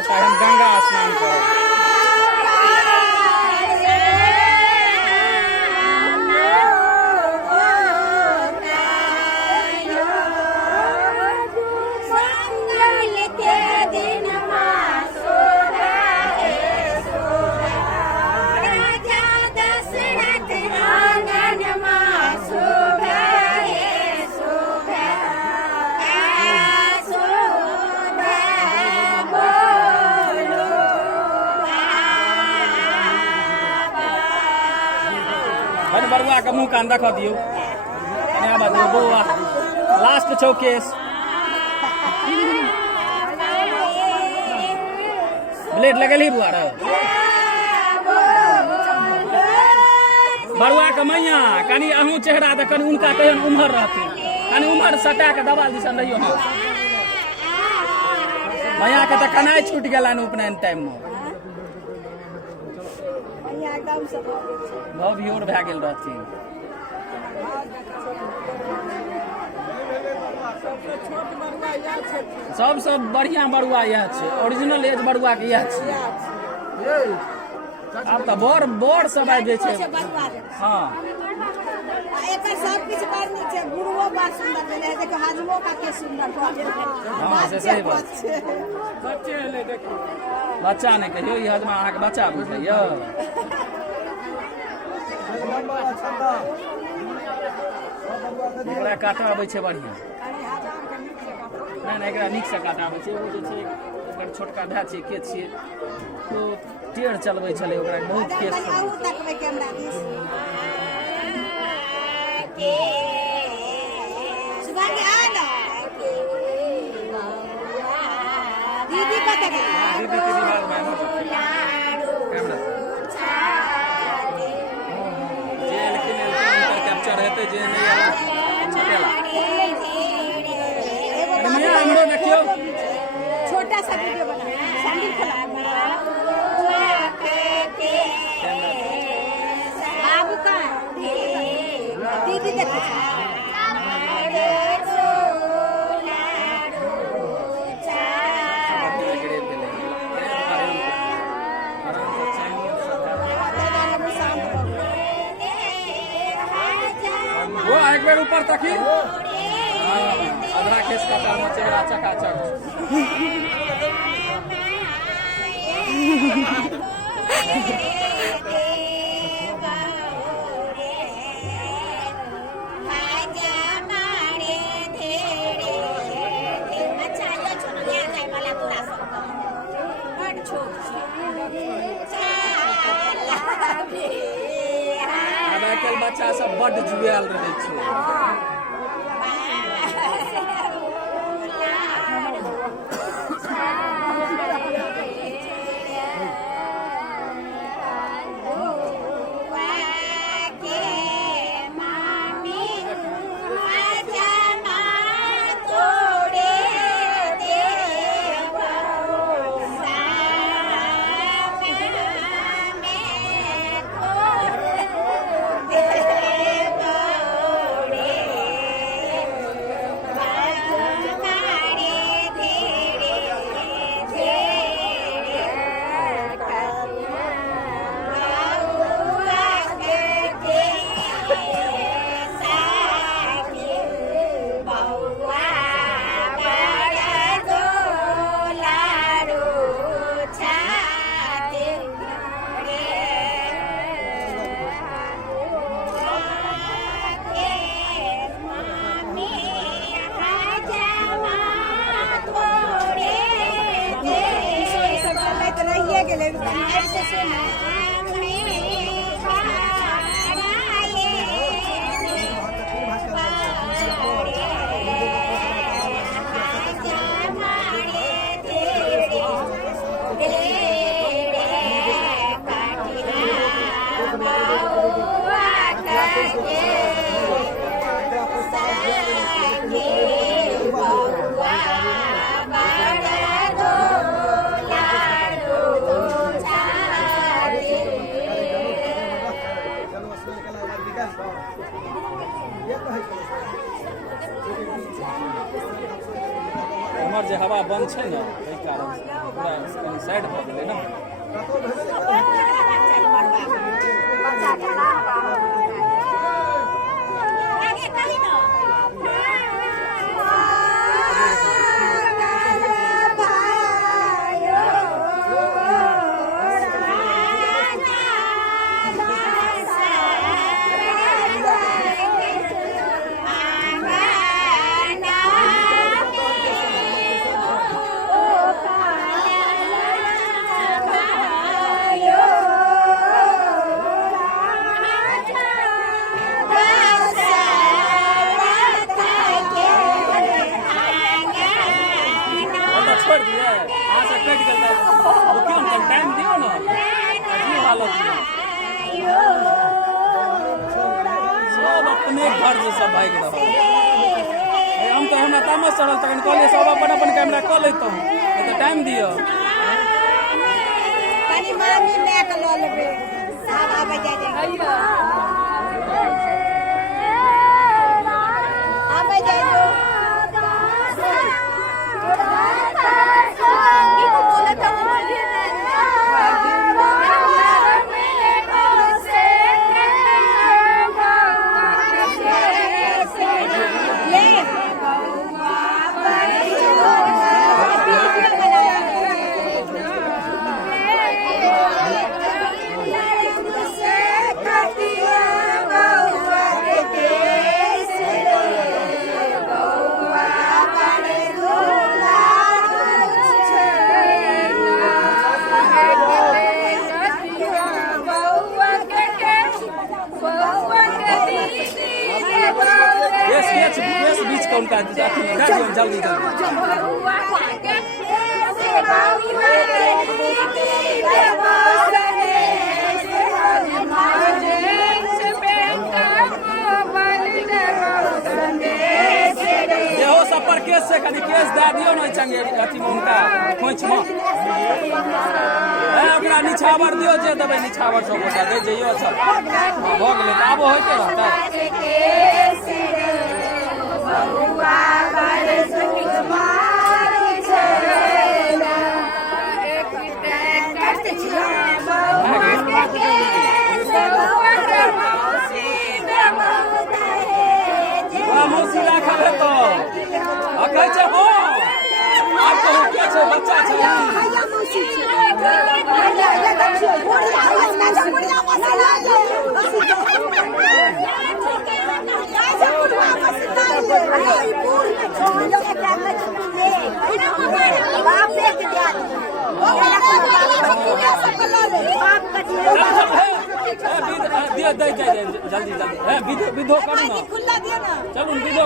कहता है हम गंगा स्नान करें। बरुआ का मुंह कान देखा दियो बउआ लास्ट चौकेस ब्लेड लगल ही बुआ बरुआ का मैया कनी अहू चेहरा दे कनी उनका कहन उम्र रहती कनी उम्र सटा के दबाल दिसन रहियो ना मैया के त कनाई छूट गेला न उपनयन टाइम में भाव भी और भए गेल रहथिन। सबसे बढ़िया बरुआ यह छै ओरिजिनल एज बरुआ के यह छै। अब तो बोर सब आबि जाइ छै। हाँ एकर सब किछ बड़ नीक छै गुरुओ बड़ सुंदर देले देखो हाजमो का के सुंदर हां से सही बात बच्चे ले देखो बच्चा नहीं कहियो ई हजमा अहाँ के बच्चा बुझैयो एकरा काटा आबै छै बढ़िया नहीं एकरा नीक से काटा आबै छै। ओ जे छै एकर छोटका भाय छै के छियै तो टेढ़ चलबै छलै ओकरा बहुत केस देखबै कैमरा दिस सुभागी आ ना दीदी कत गई दीदी के दिमाग में कैमरा जेल के लिए कैप्चर हेतै जे नहीं छपेला मैया हमरो देखियो छोटा सा वीडियो बना सैंडल खोला बाबू का दीदी देखो वो एक बार ऊपर तक ही अधरा केस का टाल में चेहरा चकाचक आजकल बच्चा सब बड़ जुआल रहे छै। इम्हर जे हवा बंद छै ने ताहि कारण पूरा कनि साइड भऽ गेलै ने छोड़ दिए अहाँ से कटि गेल रुकियो ने टाइम दियो ने अजीब हालत में सब अपने घर से सब भागि रहा हम तो हमरा तामस चढ़ल तखन कहलिए सब अपन अपन कैमरा कऽ लेतहुँ तो टाइम दियो कनी मामी मैं के लऽ लेबै सब आबै जाय आबै जाय बेस बीच का उनका जल्दी देहो सब पर केस से कनी केस दे दियो न चंगेरी अथी में उनका खोंच में ओकरा निछावर दियो जे देबै निछावर सब गोटा दे जइयो सब भऽ गेलै त आबो होइते रहतै मौसी राखल है तो अखै छै हो आब कहू के छै बच्चा छै जल्दी जल्दी विधो करू ना चलू विधो